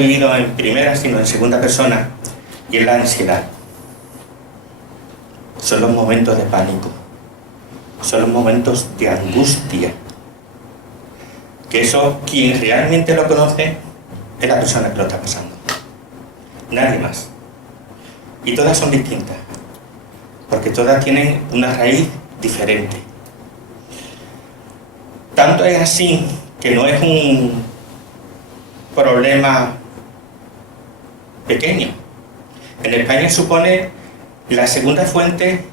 vivido en primera, sino en segunda persona, y es la ansiedad. Son los momentos de pánico, son los momentos de angustia, que eso, quien realmente lo conoce, es la persona que lo está pasando. Nadie más. Y todas son distintas, porque todas tienen una raíz diferente. Tanto es así que no es un problema pequeño. En España supone la segunda fuente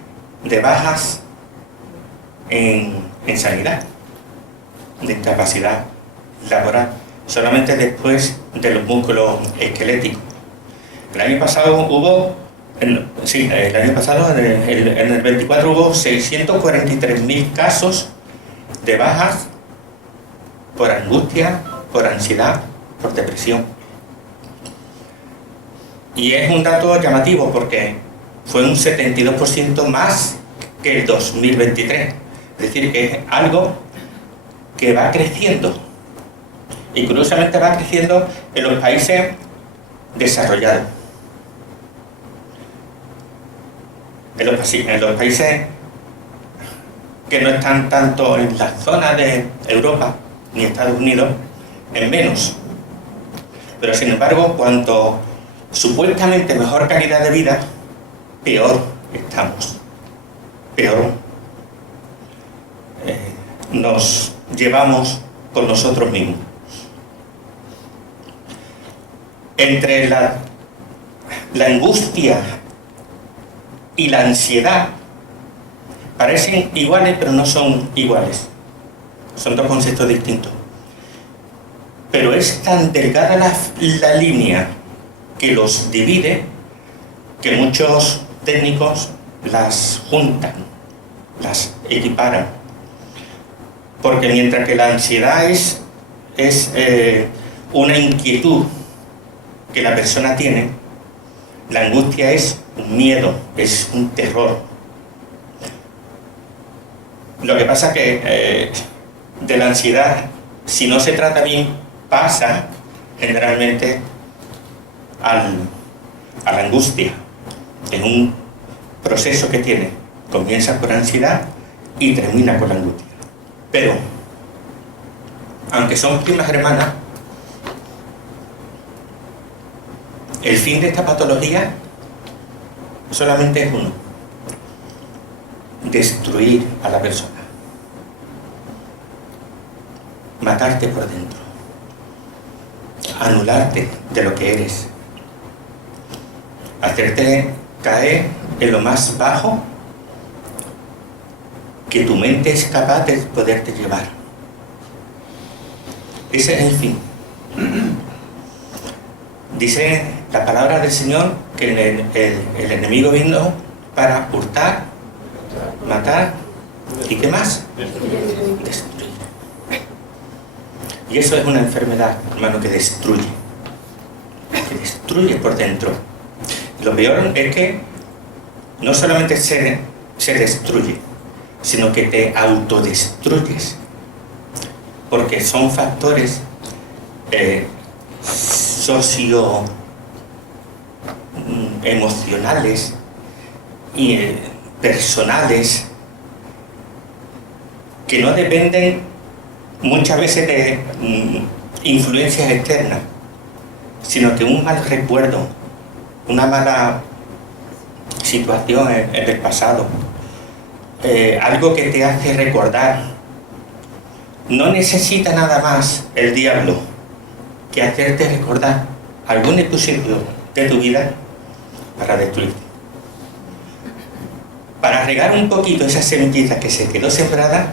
de bajas en sanidad, de incapacidad laboral, solamente después de los músculos esqueléticos. El año pasado hubo, en el 24 hubo 643.000 casos de bajas por angustia, por ansiedad, por depresión. Y es un dato llamativo porque fue un 72% más que el 2023. Es decir, que es algo que va creciendo. Y curiosamente va creciendo en los países desarrollados. En los países que no están tanto en la zona de Europa ni Estados Unidos, en menos. Pero sin embargo, cuanto supuestamente mejor calidad de vida, peor estamos. Peor nos llevamos con nosotros mismos. Entre la angustia y la ansiedad parecen iguales, pero no son iguales. Son dos conceptos distintos. Pero es tan delgada la línea que los divide que muchos técnicos las juntan, las equiparan. Porque mientras que la ansiedad es una inquietud que la persona tiene, la angustia es un miedo, es un terror. Lo que pasa es que de la ansiedad, si no se trata bien, pasa generalmente a la angustia. Es un proceso que tiene, comienza por ansiedad y termina con la angustia. Pero, aunque son primas hermanas, el fin de esta patología solamente es uno: destruir a la persona, matarte por dentro, anularte de lo que eres, hacerte caer en lo más bajo que tu mente es capaz de poderte llevar. Ese es el fin. Dice la palabra del Señor que el enemigo vino para hurtar, matar y ¿qué más? Destruir. Y eso es una enfermedad, hermano, que destruye por dentro. Lo peor es que no solamente se destruye, sino que te autodestruyes, porque son factores socioemocionales y personales que no dependen muchas veces de influencias externas, sino que un mal recuerdo, una mala situación en el pasado, algo que te hace recordar. No necesita nada más el diablo que hacerte recordar algún episodio de tu vida para destruirte, para regar un poquito esa semillita que se quedó sembrada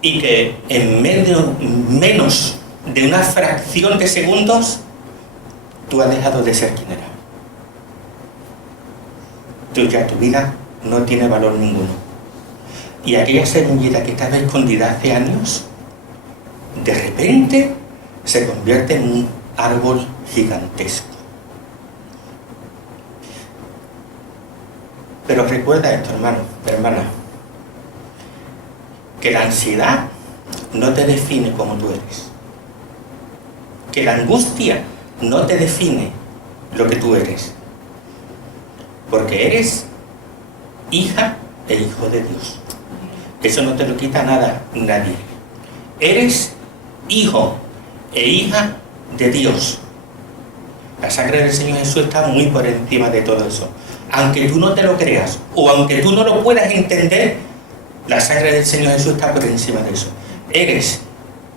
y que en menos de una fracción de segundos tú has dejado de ser quien eras. Tu vida no tiene valor ninguno. Y aquella semillita que estaba escondida hace años, de repente se convierte en un árbol gigantesco. Pero recuerda esto, hermano, hermana, que la ansiedad no te define como tú eres, que la angustia no te define lo que tú eres, porque eres hija e hijo de Dios. Eso no te lo quita nada, nadie. Eres hijo e hija de Dios. La sangre del Señor Jesús está muy por encima de todo eso. Aunque tú no te lo creas o aunque tú no lo puedas entender, la sangre del Señor Jesús está por encima de eso. Eres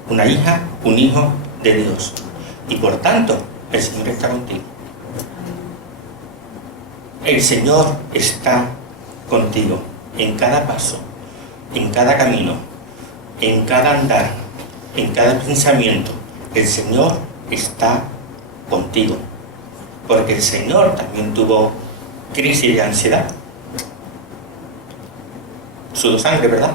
una hija, un hijo de Dios. Y por tanto, el Señor está contigo. El Señor está contigo en cada paso, en cada camino, en cada andar, en cada pensamiento. El Señor está contigo. Porque el Señor también tuvo crisis de ansiedad. Sudó sangre, ¿verdad?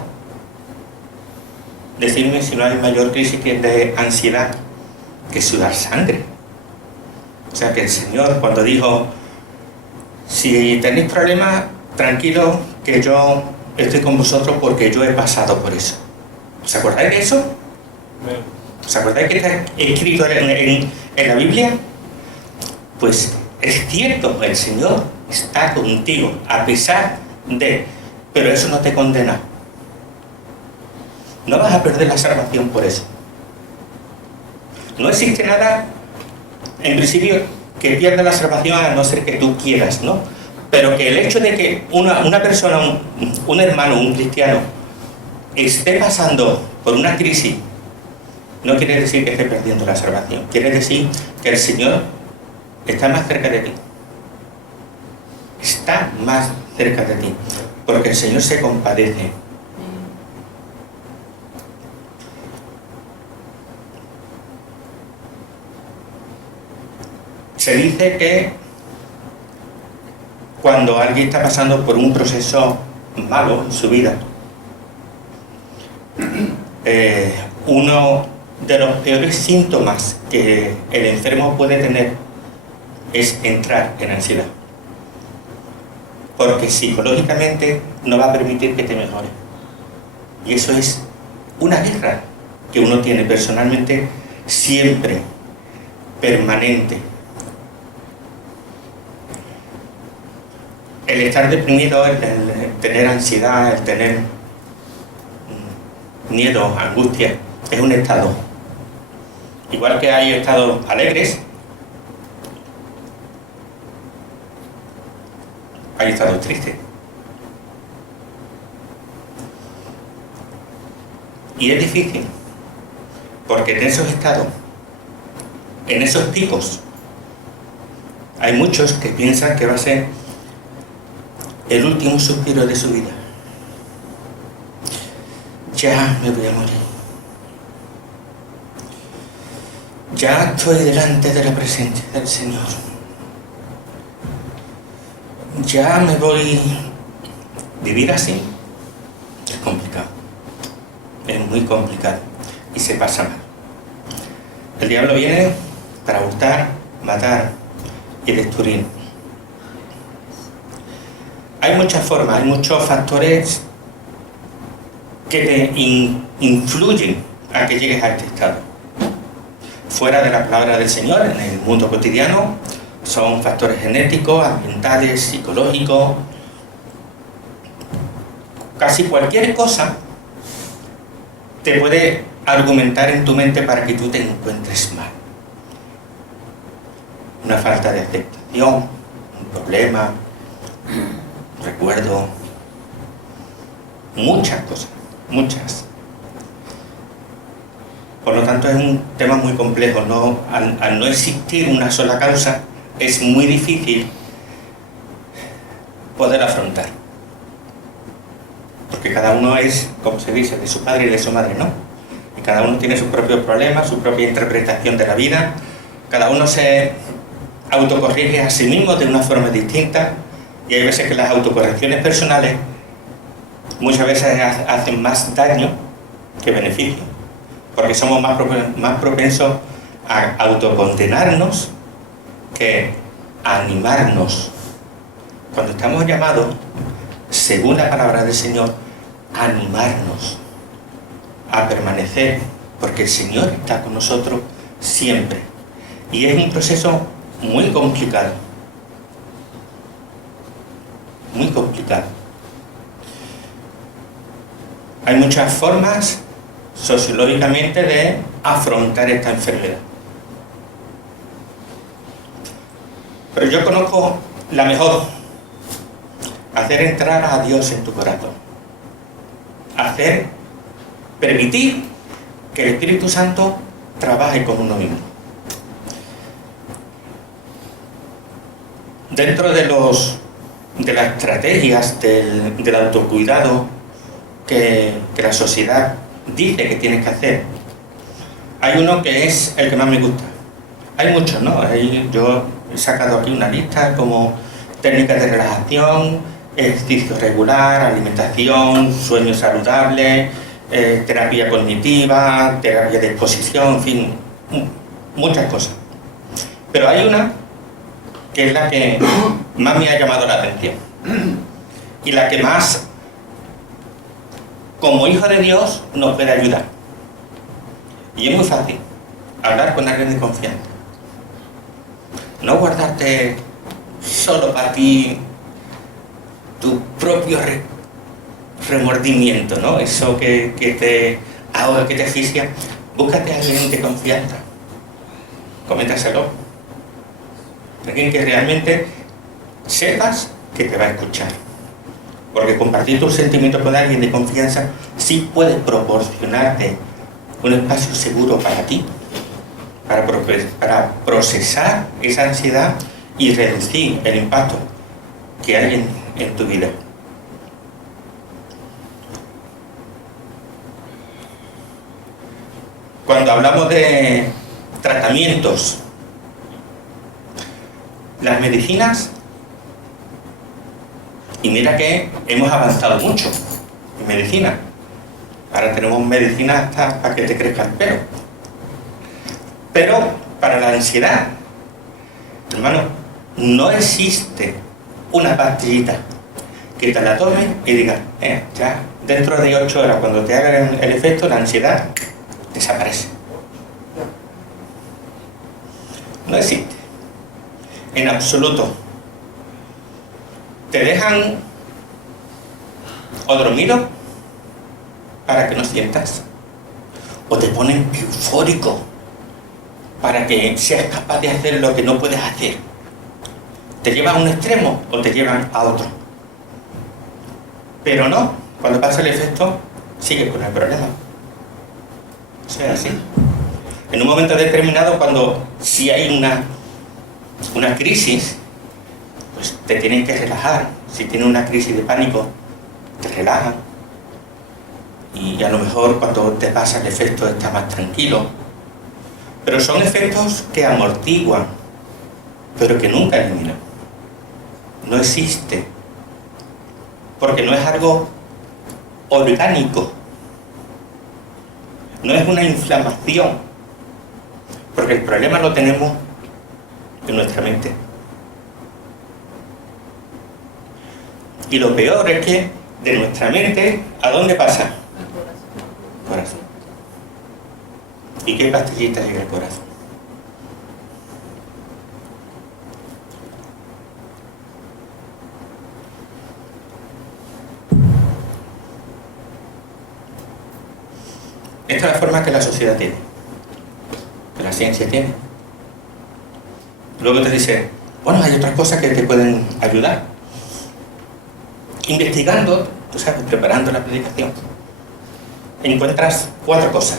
Decidme si no hay mayor crisis de ansiedad que sudar sangre. O sea que el Señor, cuando dijo, si tenéis problemas, tranquilo, que yo estoy con vosotros porque yo he pasado por eso. ¿Os acordáis de eso? ¿Os acordáis que está escrito en la Biblia? Pues es cierto, el Señor está contigo, a pesar de... Pero eso no te condena. No vas a perder la salvación por eso. No existe nada, en principio, que pierda la salvación a no ser que tú quieras, ¿no? Pero que el hecho de que una persona, un hermano, un cristiano, esté pasando por una crisis, no quiere decir que esté perdiendo la salvación. Quiere decir que el Señor está más cerca de ti. Está más cerca de ti. Porque el Señor se compadece. Se dice que cuando alguien está pasando por un proceso malo en su vida, uno de los peores síntomas que el enfermo puede tener es entrar en ansiedad. Porque psicológicamente no va a permitir que te mejores. Y eso es una guerra que uno tiene personalmente siempre, permanente. El estar deprimido, el tener ansiedad, el tener miedo, angustia, es un estado. Igual que hay estados alegres, hay estados tristes. Y es difícil, porque en esos estados, en esos picos, hay muchos que piensan que va a ser el último suspiro de su vida. Ya me voy a morir. Ya estoy delante de la presencia del Señor. Ya me voy. Vivir así es complicado. Es muy complicado. Y se pasa mal. El diablo viene para hurtar, matar y destruir. Hay muchas formas, hay muchos factores que te influyen a que llegues a este estado. Fuera de la palabra del Señor, en el mundo cotidiano, son factores genéticos, ambientales, psicológicos. Casi cualquier cosa te puede argumentar en tu mente para que tú te encuentres mal. Una falta de aceptación, un problema, recuerdo, muchas cosas, muchas. Por lo tanto es un tema muy complejo, ¿no? Al no existir una sola causa, es muy difícil poder afrontar. Porque cada uno es, como se dice, de su padre y de su madre, ¿no? Y cada uno tiene sus propios problemas, su propia interpretación de la vida. Cada uno se autocorrige a sí mismo de una forma distinta. Y hay veces que las autocorrecciones personales muchas veces hacen más daño que beneficio, porque somos más propensos a autocondenarnos que a animarnos. Cuando estamos llamados, según la palabra del Señor, a animarnos, a permanecer, porque el Señor está con nosotros siempre. Y es un proceso muy complicado. Muy complicado. Hay muchas formas sociológicamente de afrontar esta enfermedad. Pero yo conozco la mejor: hacer entrar a Dios en tu corazón. Permitir que el Espíritu Santo trabaje con uno mismo. Dentro de las estrategias del autocuidado que la sociedad dice que tienes que hacer, hay uno que es el que más me gusta. Hay muchos, ¿no? Yo he sacado aquí una lista como técnicas de relajación, ejercicio regular, alimentación, sueño saludable, terapia cognitiva, terapia de exposición, en fin, muchas cosas. Pero hay una que es la que más me ha llamado la atención y la que más, como hijo de Dios, nos puede ayudar. Y es muy fácil: hablar con alguien de confianza. No guardarte solo para ti tu propio remordimiento, ¿no? Eso que te ahoga, que te asfixia. Búscate a alguien de confianza. Coméntaselo. Alguien que realmente sepas que te va a escuchar. Porque compartir tus sentimientos con alguien de confianza sí puede proporcionarte un espacio seguro para ti, para procesar esa ansiedad y reducir el impacto que hay en tu vida. Cuando hablamos de tratamientos, las medicinas, y mira que hemos avanzado mucho en medicina. Ahora tenemos medicina hasta para que te crezca el pelo. Pero para la ansiedad, hermano, no existe una pastillita que te la tomes y digas, ya dentro de 8 horas, cuando te haga el efecto, la ansiedad desaparece. No existe. En absoluto. Te dejan o dormido para que no sientas, o te ponen eufórico para que seas capaz de hacer lo que no puedes hacer. Te llevan a un extremo o te llevan a otro. Pero no, cuando pasa el efecto, sigue con el problema. O sea, así. En un momento determinado, si hay una crisis, pues te tienen que relajar. Si tienes una crisis de pánico, te relajan. Y a lo mejor cuando te pasa el efecto estás más tranquilo. Pero son efectos que amortiguan, pero que nunca eliminan. No existe. Porque no es algo orgánico. No es una inflamación. Porque el problema lo tenemos en nuestra mente. Y lo peor es que de nuestra mente, ¿a dónde pasa? Al corazón. ¿Y qué pastillita llega al corazón? Esta es la forma que la sociedad tiene, que la ciencia tiene. Luego te dice, bueno, hay otras cosas que te pueden ayudar. Investigando, tú sabes, preparando la predicación, encuentras 4 cosas.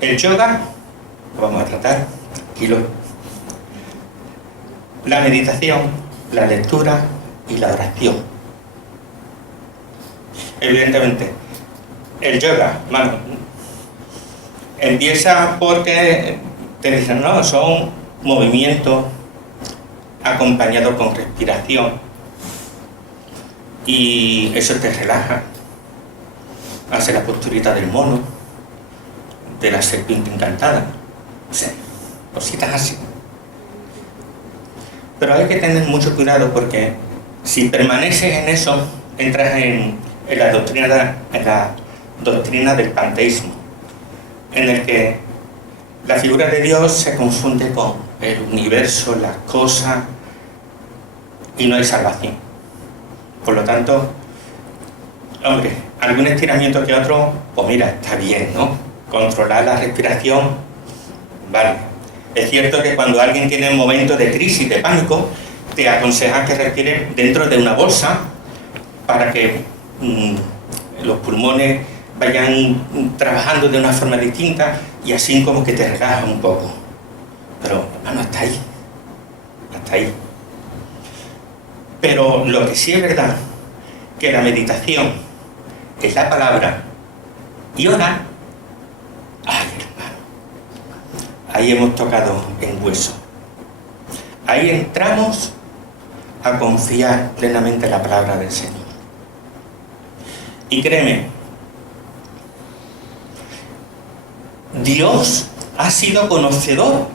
El yoga, lo vamos a tratar, tranquilo. La meditación, la lectura y la oración. Evidentemente, el yoga, mano, empieza porque te dicen, no, son movimientos acompañados con respiración y eso te relaja. Hace la posturita del mono, de la serpiente encantada, o sea, cositas así. Pero hay que tener mucho cuidado porque si permaneces en eso, entras en la doctrina del panteísmo. en el que la figura de Dios se confunde con el universo, las cosas, y no hay salvación. Por lo tanto, hombre, algún estiramiento que otro, pues mira, está bien, ¿no? Controlar la respiración, vale. Es cierto que cuando alguien tiene un momento de crisis, de pánico, te aconsejan que respires dentro de una bolsa para que los pulmones vayan trabajando de una forma distinta y así como que te relajas un poco. Pero, hermano, hasta ahí. Hasta ahí. Pero lo que sí es verdad, que la meditación es la palabra y orar, ay, hermano, ahí hemos tocado en hueso. Ahí entramos a confiar plenamente en la palabra del Señor. Y créeme, Dios ha sido conocedor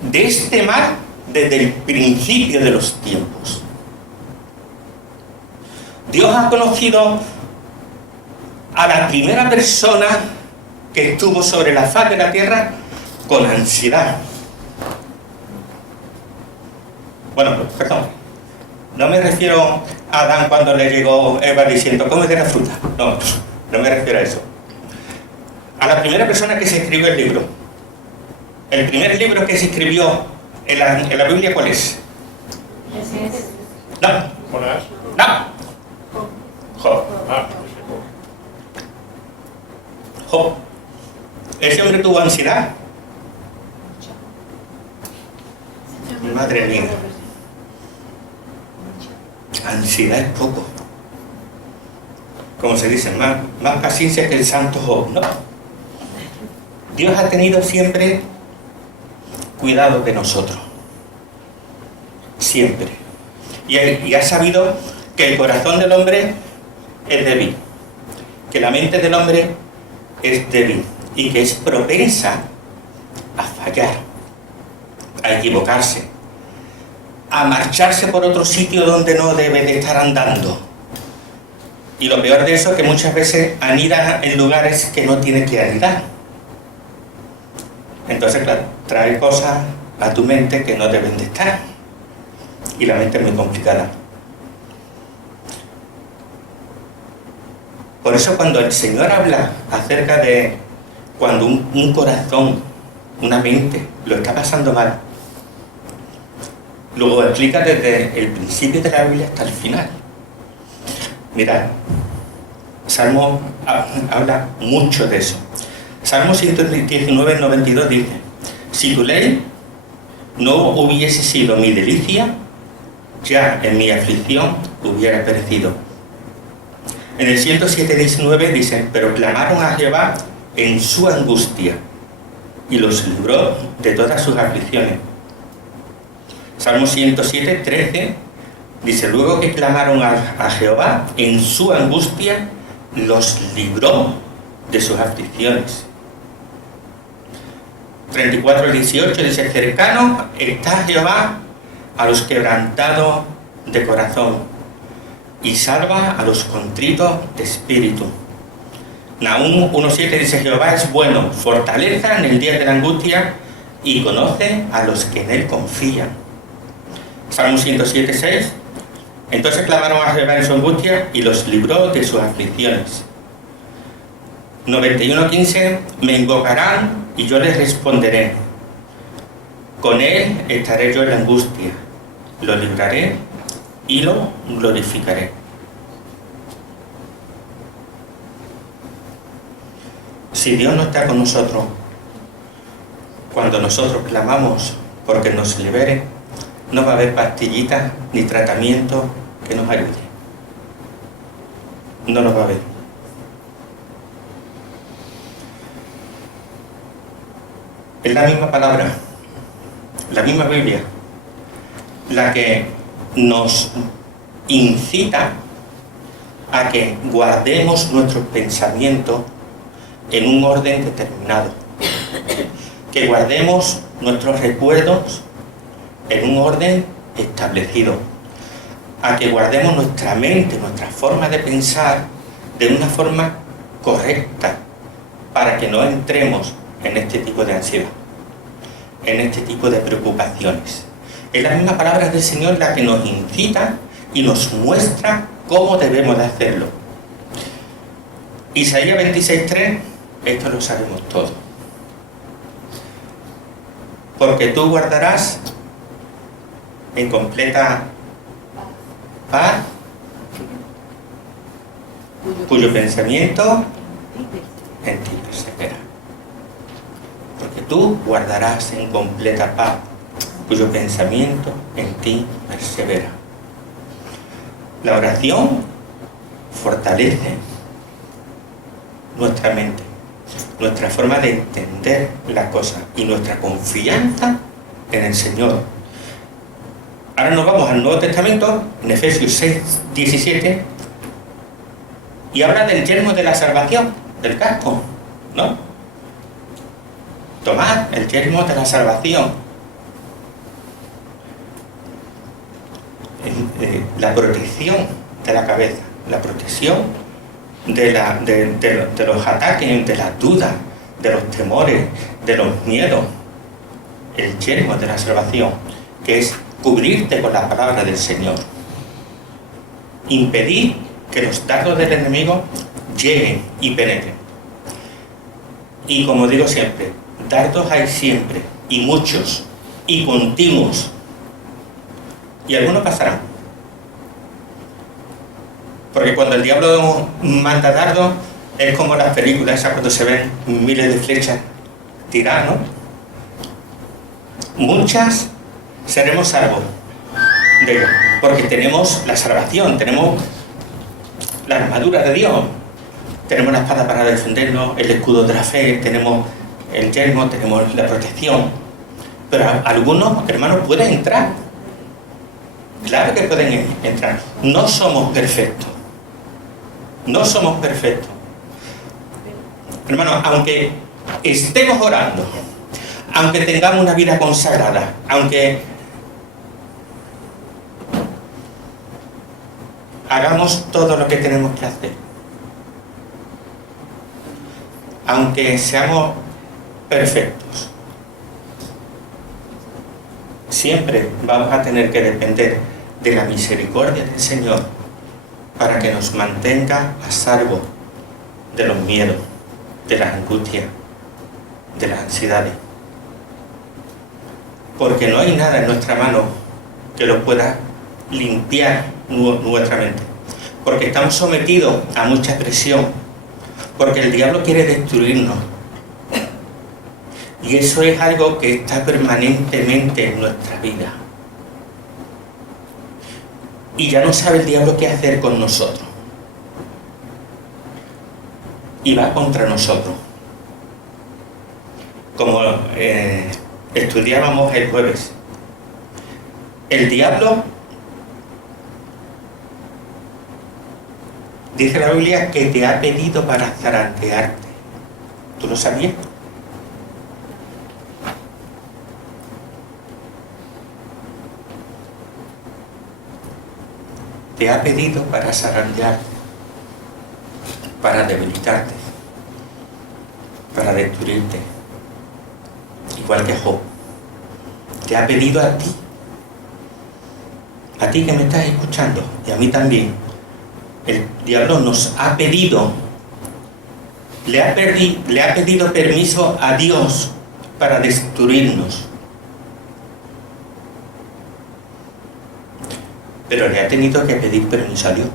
de este mar desde el principio de los tiempos. Dios ha conocido a la primera persona que estuvo sobre la faz de la tierra con ansiedad. Bueno, perdón, no me refiero a Adán cuando le llegó Eva diciendo cómete la fruta. No, no me refiero a eso. A la primera persona que se escribió el libro. El primer libro que se escribió en la Biblia, ¿cuál es? No. No. Job. Job. Ese hombre tuvo ansiedad. Madre mía. Ansiedad es poco. Como se dice, más paciencia que el santo Job, ¿no? Dios ha tenido siempre cuidado de nosotros. Siempre. Y ha sabido que el corazón del hombre es débil, que la mente del hombre es débil y que es propensa a fallar, a equivocarse, a marcharse por otro sitio donde no debe de estar andando. Y lo peor de eso es que muchas veces anida en lugares que no tiene que anidar. Entonces, claro, trae cosas a tu mente que no deben de estar. Y la mente es muy complicada. Por eso cuando el Señor habla acerca de cuando un corazón, una mente, lo está pasando mal, luego explica desde el principio de la Biblia hasta el final. Mirad, Salmo habla mucho de eso. Salmo 119, 92 dice: si tu ley no hubiese sido mi delicia, ya en mi aflicción hubiera perecido. En el 107, 19 dice: pero clamaron a Jehová en su angustia y los libró de todas sus aflicciones. Salmo 107, 13 dice: luego que clamaron a Jehová en su angustia, los libró de sus aflicciones. 34, 18 dice: cercano está Jehová a los quebrantados de corazón y salva a los contritos de espíritu. Nahum 1.7 dice: Jehová es bueno, fortaleza en el día de la angustia y conoce a los que en él confían. Salmo 107.6: entonces clamaron a Jehová en su angustia y los libró de sus aflicciones. 91.15: me invocarán y yo les responderé. Con él estaré yo en la angustia, lo libraré y lo glorificaré. Si Dios no está con nosotros, cuando nosotros clamamos porque nos libere, no va a haber pastillitas ni tratamiento que nos ayude. No lo va a haber. Es la misma palabra, la misma Biblia, la que nos incita a que guardemos nuestros pensamientos en un orden determinado, que guardemos nuestros recuerdos en un orden establecido, a que guardemos nuestra mente, nuestra forma de pensar de una forma correcta, para que no entremos en este tipo de ansiedad, en este tipo de preocupaciones. Es la misma palabra del Señor la que nos incita y nos muestra cómo debemos de hacerlo. Isaías 26:3, esto lo sabemos todo. Porque tú guardarás en completa paz, cuyo pensamiento en ti persevera. Porque tú guardarás en completa paz, cuyo pensamiento en ti persevera. La oración fortalece nuestra mente, nuestra forma de entender las cosas y nuestra confianza en el Señor. Ahora nos vamos al Nuevo Testamento, en Efesios 6:17, y habla del yelmo de la salvación, del casco, ¿no? Tomad el yelmo de la salvación. La protección de la cabeza, la protección de los ataques, de las dudas, de los temores, de los miedos. El yelmo de la salvación, que es cubrirte con la palabra del Señor. Impedir que los dardos del enemigo lleguen y penetren. Y como digo siempre, dardos hay siempre, y muchos, y continuos. Y algunos pasarán. Porque cuando el diablo manda dardos, es como las películas esas cuando se ven miles de flechas tiradas, ¿no? Muchas seremos salvos de ello, porque tenemos la salvación, tenemos la armadura de Dios, tenemos la espada para defendernos, el escudo de la fe, tenemos el yelmo, tenemos la protección. Pero algunos hermanos pueden entrar, claro que pueden entrar. No somos perfectos, no somos perfectos, hermanos. Aunque estemos orando, aunque tengamos una vida consagrada, aunque hagamos todo lo que tenemos que hacer, aunque seamos perfectos, siempre vamos a tener que depender de la misericordia del Señor para que nos mantenga a salvo de los miedos, de las angustias, de las ansiedades. Porque no hay nada en nuestra mano que lo pueda limpiar nuestra mente. Porque estamos sometidos a mucha presión. Porque el diablo quiere destruirnos. Y eso es algo que está permanentemente en nuestra vida. Y ya no sabe el diablo qué hacer con nosotros. Y va contra nosotros. Como estudiábamos el jueves. El diablo, dice la Biblia, que te ha pedido para zarandearte. ¿Tú lo sabías? Te ha pedido para zarandearte, para debilitarte, para destruirte. Igual que Job. Te ha pedido a ti que me estás escuchando, y a mí también. El diablo nos ha pedido, le ha pedido permiso a Dios para destruirnos. Pero le ha tenido que pedir permiso a Dios.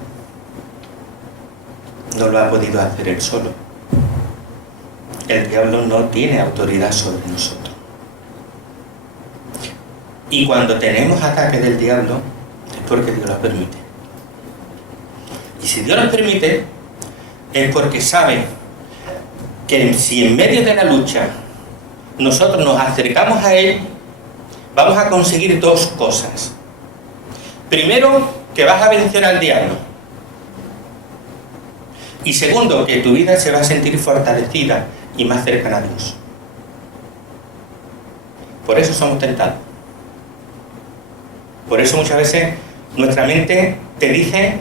No lo ha podido hacer él solo. El diablo no tiene autoridad sobre nosotros. Y cuando tenemos ataques del diablo, es porque Dios lo permite. Y si Dios lo permite, es porque sabe que si en medio de la lucha nosotros nos acercamos a Él, vamos a conseguir dos cosas. Primero, que vas a vencer al diablo. Y segundo, que tu vida se va a sentir fortalecida y más cercana a Dios. Por eso somos tentados. Por eso muchas veces nuestra mente te dice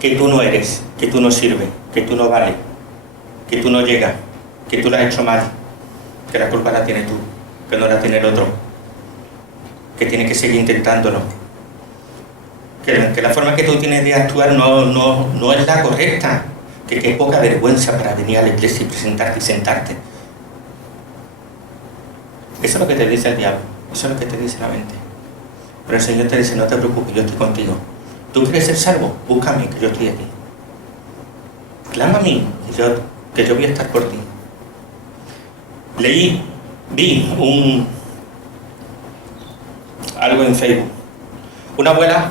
que tú no eres, que tú no sirves, que tú no vales, que tú no llegas, que tú la has hecho mal, que la culpa la tienes tú, que no la tiene el otro, que tienes que seguir intentándolo, que la forma que tú tienes de actuar no es la correcta, que qué poca vergüenza para venir a la iglesia y presentarte y sentarte. Eso es lo que te dice el diablo, eso es lo que te dice la mente. Pero el Señor te dice, no te preocupes, yo estoy contigo. ¿Tú quieres ser salvo? Búscame, que yo estoy aquí. Clama a mí, que yo voy a estar por ti. Vi algo en Facebook. Una abuela,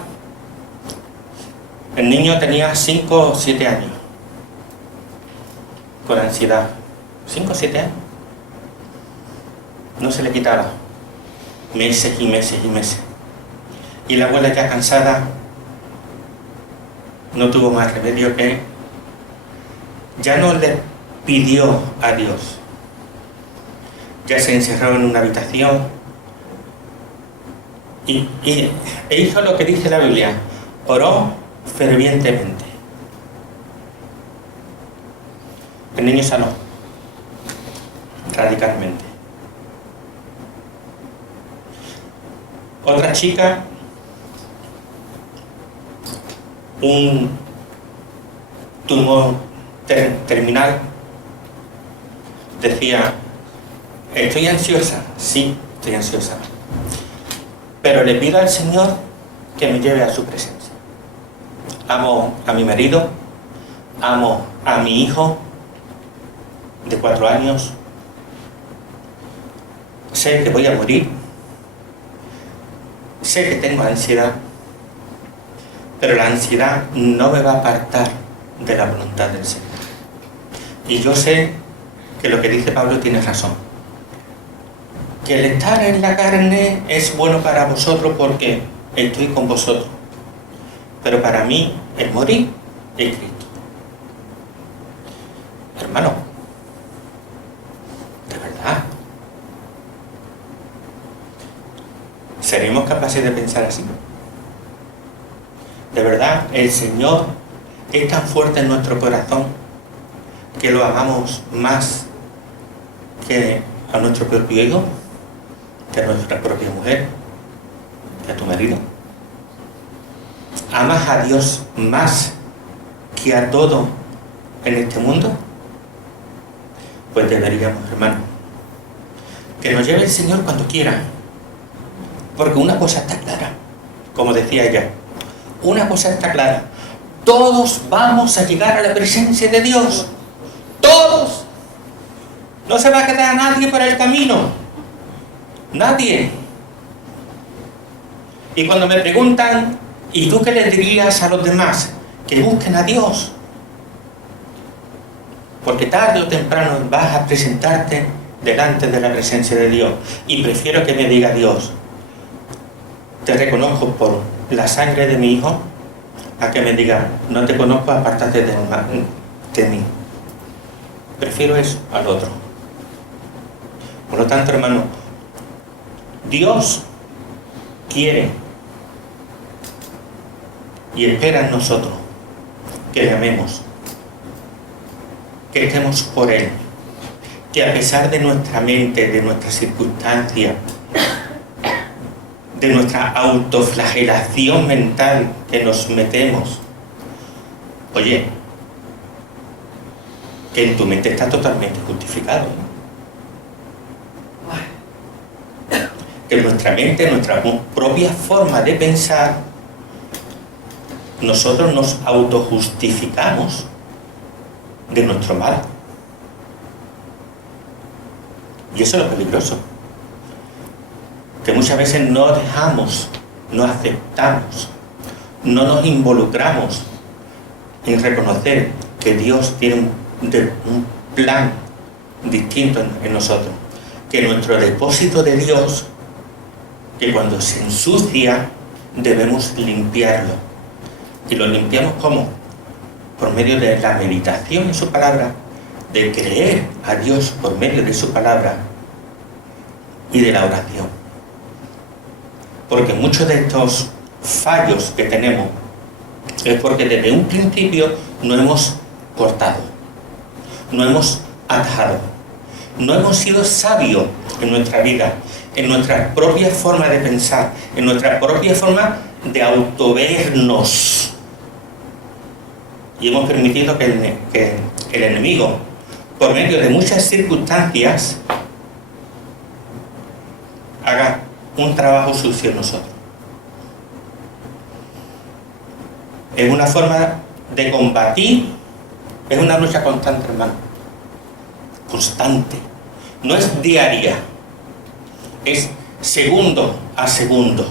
el niño tenía 5 o 7 años, con ansiedad. 5 o 7 años. No se le quitaba. Meses y meses y meses. Y la abuela, ya cansada, no tuvo más remedio que ya no le pidió a Dios. Ya se encerró en una habitación e hizo lo que dice la Biblia: oró fervientemente. El niño sanó radicalmente. Otra chica, un tumor terminal, decía: estoy ansiosa, sí, estoy ansiosa, pero le pido al Señor que me lleve a su presencia. Amo a mi marido, amo a mi hijo de 4 años, sé que voy a morir, sé que tengo ansiedad, pero la ansiedad no me va a apartar de la voluntad del Señor. Y yo sé que lo que dice Pablo tiene razón, que el estar en la carne es bueno para vosotros porque estoy con vosotros, pero para mí el morir es Cristo. Hermano, de verdad, ¿seremos capaces de pensar así? De verdad, el Señor es tan fuerte en nuestro corazón que lo amamos más que a nuestro propio hijo, que a nuestra propia mujer, que a tu marido. ¿Amas a Dios más que a todo en este mundo? Pues deberíamos, hermano, que nos lleve el Señor cuando quiera, porque una cosa está clara, como decía ella, una cosa está clara: todos vamos a llegar a la presencia de Dios, todos. No se va a quedar nadie por el camino, nadie. Y cuando me preguntan, ¿y tú qué les dirías a los demás? Que busquen a Dios, porque tarde o temprano vas a presentarte delante de la presencia de Dios. Y prefiero que me diga Dios: te reconozco por la sangre de mi hijo, a que me diga: no te conozco, apártate de mí. Prefiero eso al otro. Por lo tanto, hermano, Dios quiere y espera en nosotros que le amemos, que estemos por Él, que a pesar de nuestra mente, de nuestras circunstancias, de nuestra autoflagelación mental que nos metemos, oye, que en tu mente está totalmente justificado, ¿no? Que en nuestra mente, nuestra propia forma de pensar, nosotros nos autojustificamos de nuestro mal. Y eso es lo peligroso, que muchas veces no dejamos, no aceptamos, no nos involucramos en reconocer que Dios tiene un plan distinto en nosotros, que nuestro depósito de Dios, que cuando se ensucia debemos limpiarlo. ¿Y lo limpiamos cómo? Por medio de la meditación en su palabra, de creer a Dios por medio de su palabra y de la oración. Porque muchos de estos fallos que tenemos es porque desde un principio no hemos cortado, no hemos atajado, No hemos sido sabios en nuestra vida, en nuestra propia forma de pensar, en nuestra propia forma de autovernos. Y hemos permitido que el enemigo, por medio de muchas circunstancias, haga un trabajo sucio en nosotros. Es una forma de combatir, es una lucha constante, hermano. Constante. No es diaria, es segundo a segundo.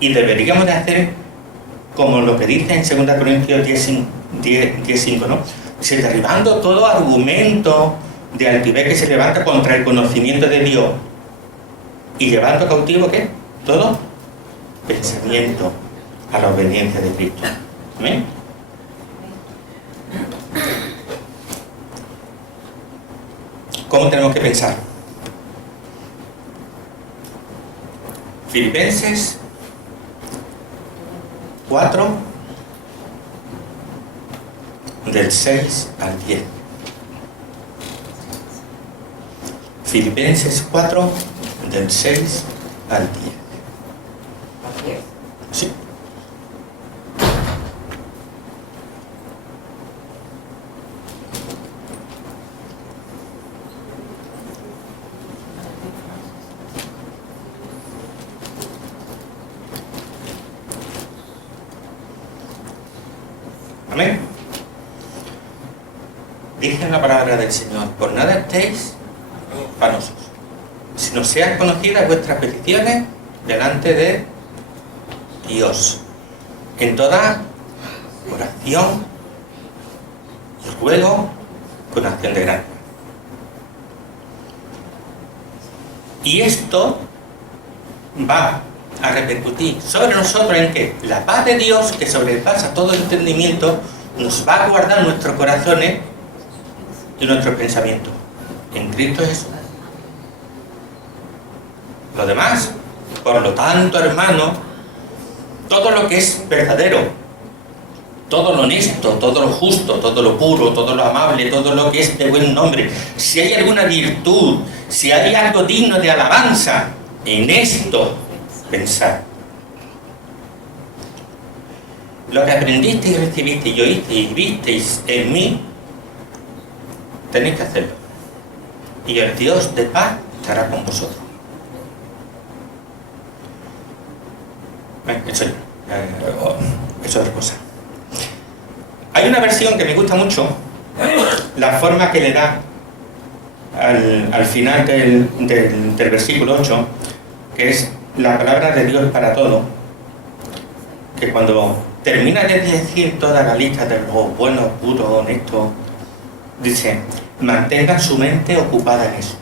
Y deberíamos de hacer como lo que dice en 2 Corintios 10:5, ¿no? Dice, derribando todo argumento de altivez que se levanta contra el conocimiento de Dios y llevando cautivo, ¿qué? Todo pensamiento a la obediencia de Cristo. ¿Amén? ¿Cómo tenemos que pensar? Filipenses 4, del 6 al 10. Filipenses 4, del 6 al 10. Sí. Amén. Dice la palabra del Señor: por nada estéis afanosos, sino sean conocidas vuestras peticiones delante de Dios, en toda oración y ruego con acción de gracias. Y esto va a repercutir sobre nosotros en que la paz de Dios, que sobrepasa todo el entendimiento, nos va a guardar nuestros corazones y nuestros pensamientos en Cristo Jesús. Lo demás, por lo tanto, hermano, todo lo que es verdadero, todo lo honesto, todo lo justo, todo lo puro, todo lo amable, todo lo que es de buen nombre, si hay alguna virtud, si hay algo digno de alabanza, en esto pensar. Lo que aprendisteis, recibisteis y oísteis y visteis en mí, tenéis que hacerlo. Y el Dios de paz estará con vosotros. Eso es otra cosa. Hay una versión que me gusta mucho, la forma que le da al final del versículo 8, que es la palabra de Dios para todo, que cuando termina de decir toda la lista de los buenos, puros, honestos, dice: mantengan su mente ocupada en esto.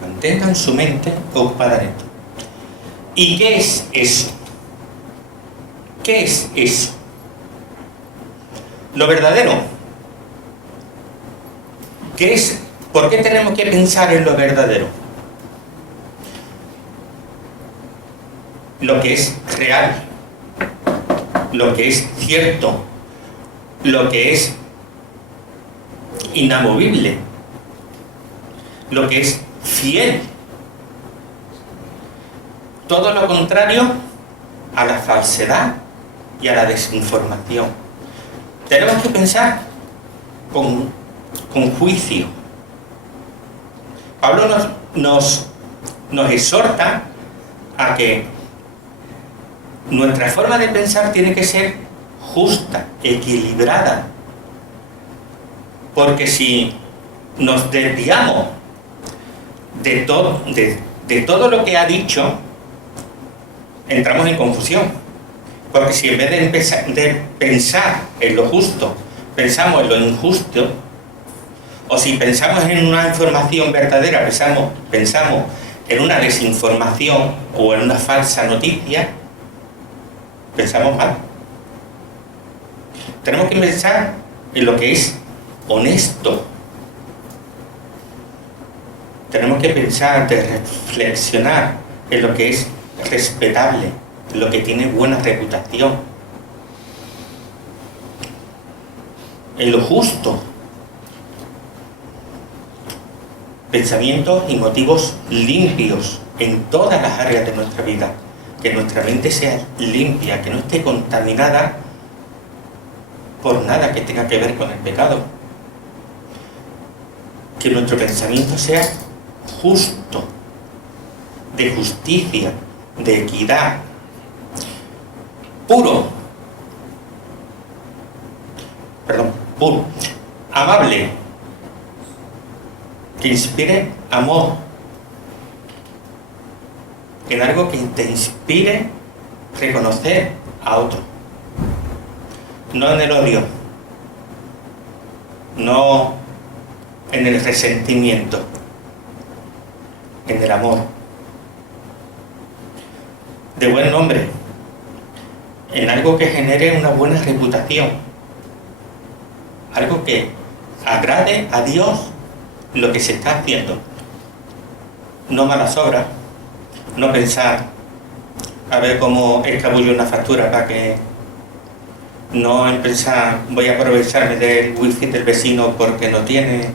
Mantengan su mente ocupada en esto. ¿Y qué es eso? ¿Qué es eso? Lo verdadero. ¿Qué es? ¿Por qué tenemos que pensar en lo verdadero? Lo que es real, lo que es cierto, lo que es inamovible, lo que es fiel. Todo lo contrario a la falsedad y a la desinformación. Tenemos que pensar con juicio. Pablo nos exhorta a que nuestra forma de pensar tiene que ser justa, equilibrada. Porque si nos desviamos de todo lo que ha dicho, entramos en confusión. Porque si en vez de pensar en lo justo, pensamos en lo injusto, o si pensamos en una información verdadera, pensamos en una desinformación o en una falsa noticia, pensamos mal. Tenemos que pensar en lo que es honesto. Tenemos que pensar, de reflexionar en lo que es respetable, en lo que tiene buena reputación, en lo justo, pensamientos y motivos limpios en todas las áreas de nuestra vida. Que nuestra mente sea limpia, que no esté contaminada por nada que tenga que ver con el pecado. Que nuestro pensamiento sea justo, de justicia, de equidad, puro, amable, que inspire amor, en algo que te inspire reconocer a otro, no en el odio, no en el resentimiento, en el amor, de buen nombre, en algo que genere una buena reputación, algo que agrade a Dios lo que se está haciendo, no malas obras, no pensar a ver cómo escabullo una factura para que no pensar voy a aprovecharme del wifi del vecino porque no tiene.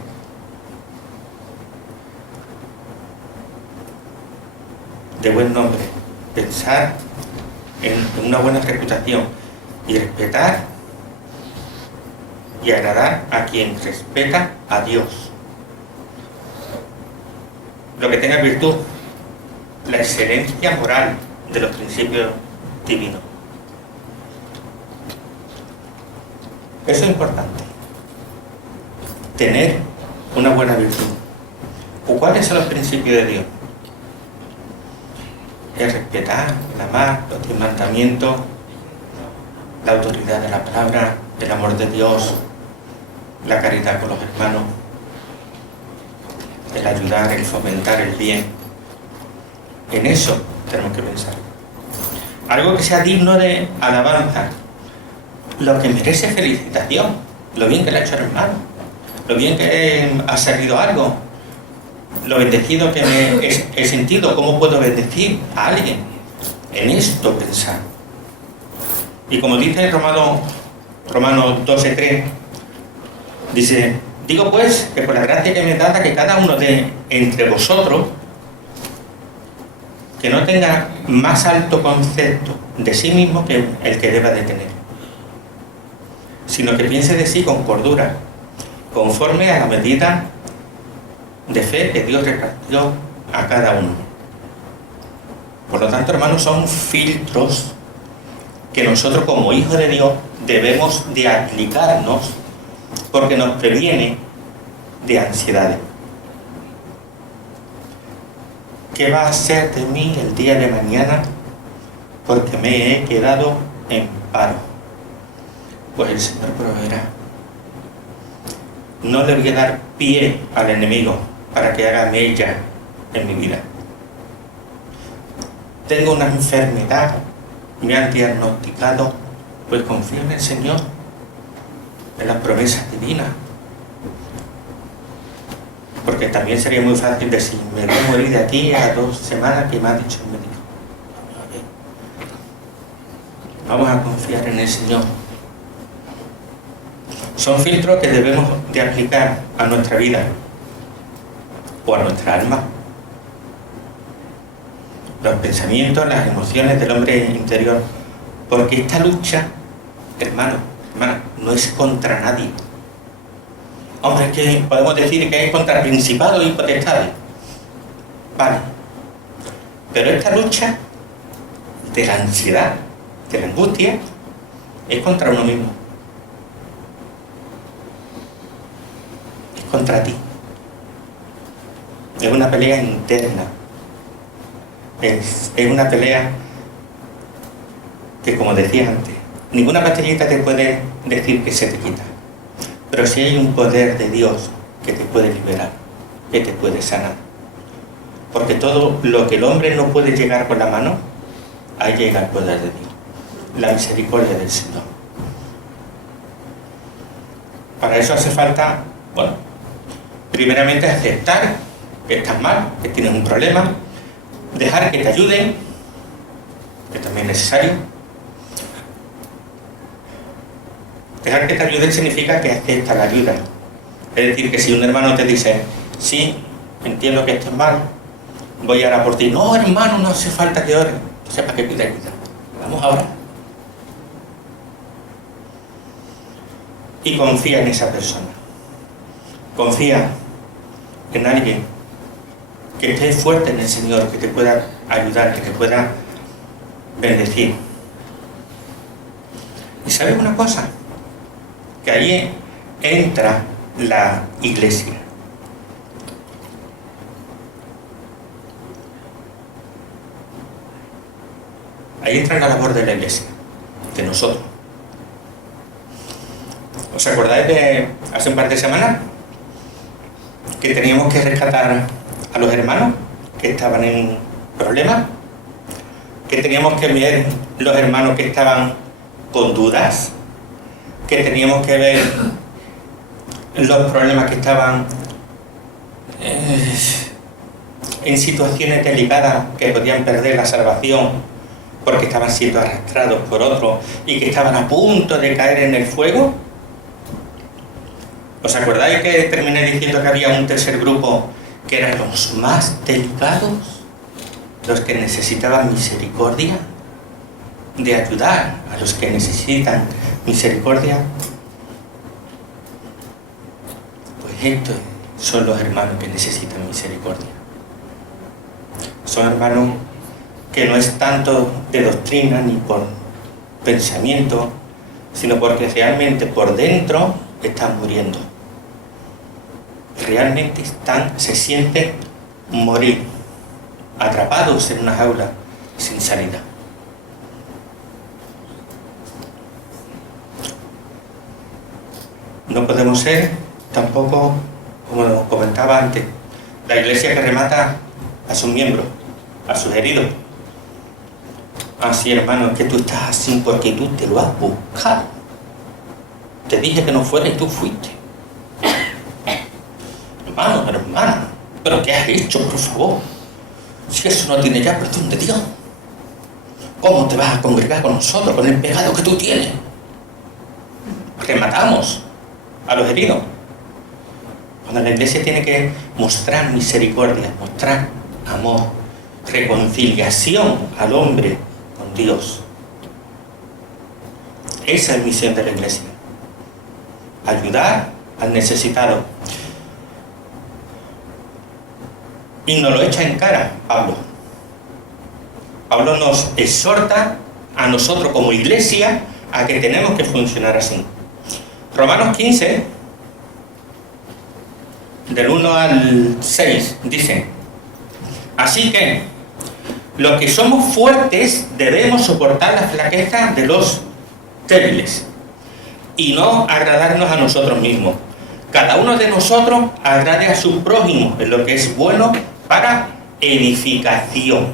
De buen nombre, pensar en una buena reputación y respetar y agradar a quien respeta a Dios. Lo que tenga virtud, la excelencia moral de los principios divinos. Eso es importante. Tener una buena virtud. ¿Cuáles son los principios de Dios? El respetar, el amar, los 10 mandamientos, la autoridad de la palabra, el amor de Dios, la caridad con los hermanos, el ayudar, el fomentar el bien. En eso tenemos que pensar. Algo que sea digno de alabanza, lo que merece felicitación, lo bien que le ha hecho el hermano, lo bien que ha salido algo, lo bendecido que me he sentido, cómo puedo bendecir a alguien. En esto pensar. Y como dice Romanos 12:3, dice, digo pues que por la gracia que me es dada, que cada uno de entre vosotros que no tenga más alto concepto de sí mismo que el que deba de tener, sino que piense de sí con cordura, conforme a la medida de fe que Dios repartió a cada uno. Por lo tanto, hermanos, son filtros que nosotros como hijos de Dios debemos de aplicarnos, porque nos previene de ansiedades. ¿Qué va a hacer de mí el día de mañana porque me he quedado en paro? Pues el Señor proveerá. No le voy a dar pie al enemigo para que haga mella en mi vida. Tengo una enfermedad, me han diagnosticado, pues confío en el Señor, en las promesas divinas. Porque también sería muy fácil decir, me voy a morir de aquí a 2 semanas que me ha dicho el médico. Vamos a confiar en el Señor. Son filtros que debemos de aplicar a nuestra vida o a nuestra alma. Los pensamientos, las emociones del hombre interior. Porque esta lucha, hermano, hermana, no es contra nadie. Hombre, es que podemos decir que es contra principados y potestades. Vale. Pero esta lucha de la ansiedad, de la angustia, es contra uno mismo. Es contra ti. Es una pelea interna. Es una pelea que, como decía antes, ninguna pastillita te puede decir que se te quita. Pero sí hay un poder de Dios que te puede liberar, que te puede sanar. Porque todo lo que el hombre no puede llegar con la mano, ahí llega el poder de Dios, la misericordia del Señor. Para eso hace falta, bueno, primeramente aceptar que estás mal, que tienes un problema, dejar que te ayuden, que también es necesario. Dejar que te ayuden significa que acepta la ayuda. Es decir, que si un hermano te dice, sí, entiendo que estés mal, voy a orar por ti. No, hermano, no hace falta que ore. Sepa que pida ayuda. Vamos a orar. Y confía en esa persona. Confía en alguien que esté fuerte en el Señor, que te pueda ayudar, que te pueda bendecir. ¿Y sabes una cosa? Que ahí entra la iglesia. Ahí entra la labor de la iglesia, de nosotros. ¿Os acordáis de hace un par de semanas? Que teníamos que rescatar a los hermanos que estaban en problemas, que teníamos que ver los hermanos que estaban con dudas, que teníamos que ver los problemas que estaban en situaciones delicadas, que podían perder la salvación porque estaban siendo arrastrados por otros y que estaban a punto de caer en el fuego. ¿Os acordáis que terminé diciendo que había un tercer grupo que eran los más delicados, los que necesitaban misericordia, de ayudar a los que necesitan misericordia? Pues estos son los hermanos que necesitan misericordia. Son hermanos que no es tanto de doctrina ni por pensamiento, sino porque realmente por dentro están muriendo. Realmente se sienten morir, atrapados en una jaula sin salida. No podemos ser tampoco, como comentaba antes, la iglesia que remata a sus miembros, a sus heridos. Así, hermano, es que tú estás así porque tú te lo has buscado. Te dije que no fuera y tú fuiste. Hermano, ¿pero qué has hecho, por favor? Si eso no tiene ya perdón de Dios, ¿cómo te vas a congregar con nosotros con el pecado que tú tienes? Rematamos a los heridos. Cuando la iglesia tiene que mostrar misericordia, mostrar amor, reconciliación al hombre con Dios. Esa es misión de la iglesia. Ayudar al necesitado. Y nos lo echa en cara Pablo. Pablo nos exhorta a nosotros como iglesia a que tenemos que funcionar así. Romanos 15, del 1 al 6, dice: así que los que somos fuertes debemos soportar la flaqueza de los débiles y no agradarnos a nosotros mismos. Cada uno de nosotros agrade a su prójimo en lo que es bueno para edificación.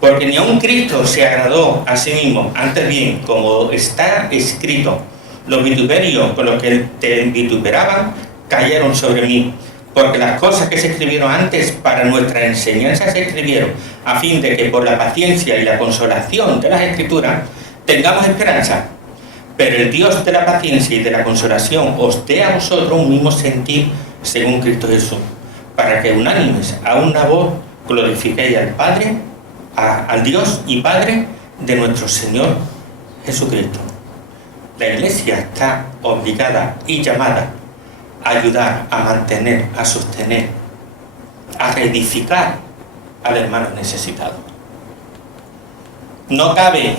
Porque ni aun Cristo se agradó a sí mismo, antes bien, como está escrito, los vituperios con los que te vituperaban cayeron sobre mí, porque las cosas que se escribieron antes para nuestra enseñanza se escribieron, a fin de que por la paciencia y la consolación de las Escrituras tengamos esperanza. Pero el Dios de la paciencia y de la consolación os dé a vosotros un mismo sentir según Cristo Jesús, para que unánimes a una voz glorifiquéis al Padre, al Dios y Padre de nuestro Señor Jesucristo. La iglesia está obligada y llamada a ayudar, a mantener, a sostener, a reedificar al hermano necesitado. No cabe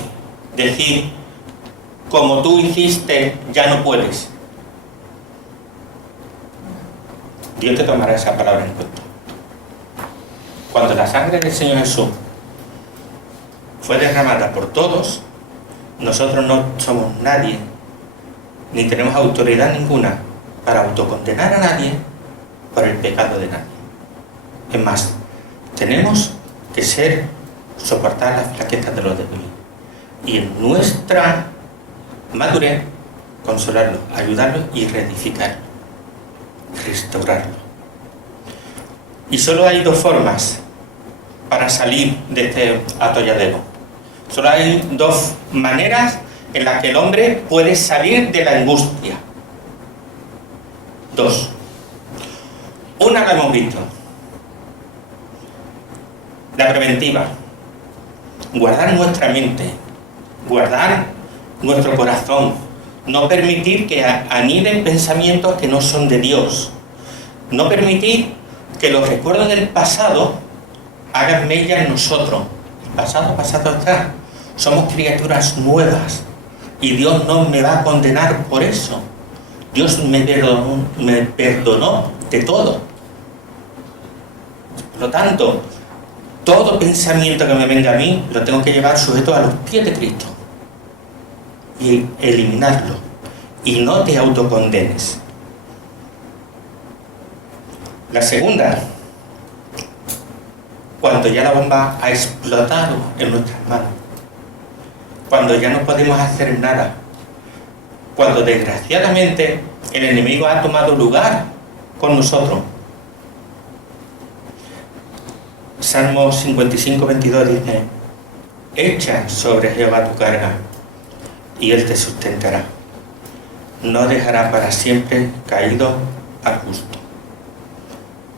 decir, como tú hiciste, ya no puedes. Dios te tomará esa palabra en cuenta. Cuando la sangre del Señor Jesús fue derramada por todos, nosotros no somos nadie, ni tenemos autoridad ninguna para autocondenar a nadie por el pecado de nadie. Es más, tenemos que soportar las flaquezas de los débiles. Y en nuestra madurez, consolarlo, ayudarlo y reedificarlo, restaurarlo. Y solo hay dos formas para salir de este atolladero. Solo hay dos maneras en las que el hombre puede salir de la angustia. Dos. Una la hemos visto. La preventiva. Guardar nuestra mente, guardar nuestro corazón, no permitir que aniden pensamientos que no son de Dios, no permitir que los recuerdos del pasado hagan mella en nosotros. El pasado está. Somos criaturas nuevas y Dios no me va a condenar por eso. Dios me perdonó de todo. Por lo tanto, todo pensamiento que me venga a mí lo tengo que llevar sujeto a los pies de Cristo y eliminarlo. Y no te autocondenes. La segunda, cuando ya la bomba ha explotado en nuestras manos, cuando ya no podemos hacer nada, cuando desgraciadamente el enemigo ha tomado lugar con nosotros. Salmo 55, 22 dice: echa sobre Jehová tu carga y Él te sustentará. No dejará para siempre caído al justo.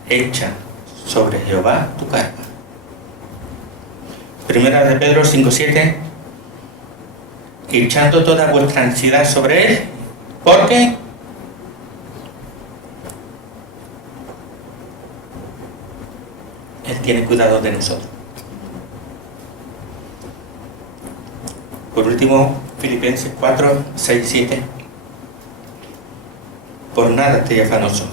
Echa sobre Jehová tu carga. Primera de Pedro 5:7: echando toda vuestra ansiedad sobre Él, porque Él tiene cuidado de nosotros. Por último, Filipenses 4, 6, 7: por nada estéis afanosos,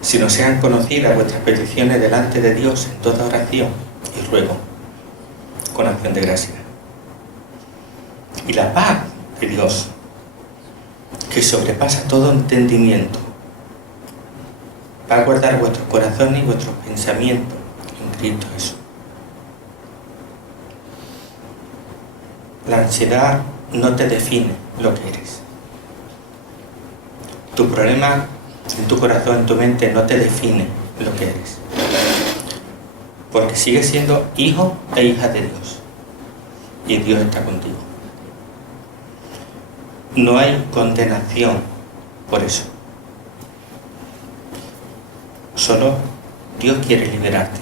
sino sean conocidas vuestras peticiones delante de Dios en toda oración y ruego, con acción de gracias. Y la paz de Dios, que sobrepasa todo entendimiento, va a guardar vuestros corazones y vuestros pensamientos en Cristo Jesús. La ansiedad no te define lo que eres. Tu problema en tu corazón, en tu mente, no te define lo que eres. Porque sigues siendo hijo e hija de Dios. Y Dios está contigo. No hay condenación por eso. Solo Dios quiere liberarte.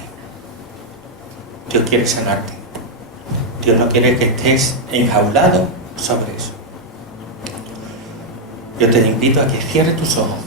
Dios quiere sanarte. Dios no quiere que estés enjaulado sobre eso. Yo te invito a que cierres tus ojos